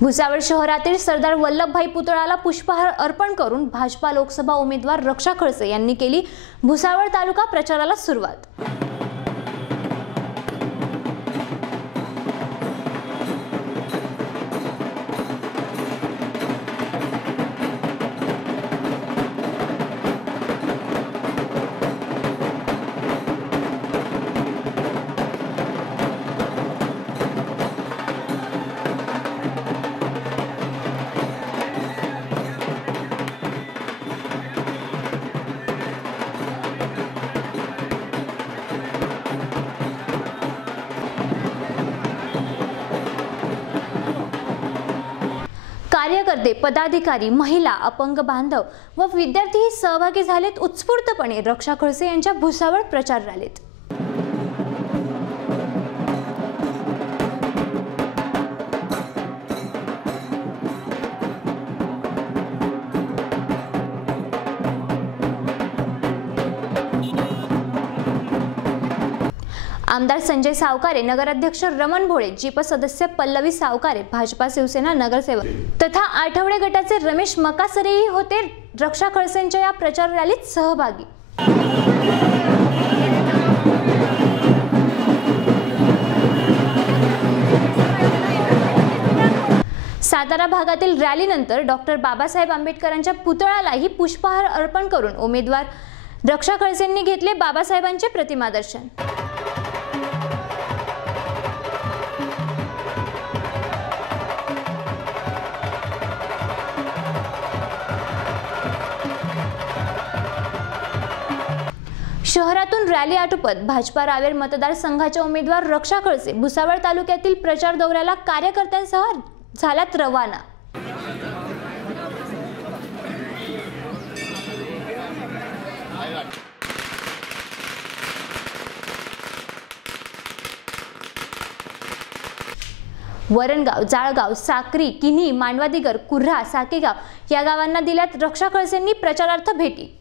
भुसावळ शहरातील सरदार वल्लभभाई पुतळ्याला पुष्पहार अर्पण करून भाजपा लोकसभा उमेदवार रक्षा खडसे यांनी केली भुसावळ तालुका प्रचाराला सुरुवात। कार्यकर्ते, पदाधिकारी, महिला, अपंग बांधव व विद्यार्थी सहभागी झालेत उत्स्फूर्तपणे रक्षा खडसे यांच्या भुसावळ प्रचार रॅलीत। आमदार संजय सावकारे, नगराध्यक्ष रमण भोळे, जीप सदस्य पल्लवी सावकारे, भाजपा शिवसेना नगरसेवक तथा आठवडे गटाचे रमेश मकासरेही होते रक्षा खडसेंच्या या प्रचार रॅलीत सहभागी। सातारा भागातील रॅलीनंतर डॉक्टर बाबासाहेब आंबेडकरांच्या पुतळ्यालाही पुष्पहार अर्पण करून उमेदवार रक्षा खडसेंनी घेतले बाबासाहेबांचे प्रतिमा दर्शन। शहरातून रॅली आटोपत भाजपा रावेर मतदारसंघाच्या उमेदवार रक्षा खडसे भुसावळ तालुक्यातील प्रचार दौऱ्याला कार्यकर्त्यांसह झाल्यात रवाना। वरणगाव, जाळगाव, साक्री, किन्ही, मांडवादिगर, कुर्हा, साकेगाव या गावांना दिल्यात रक्षा खडसेंनी प्रचारार्थ भेटी।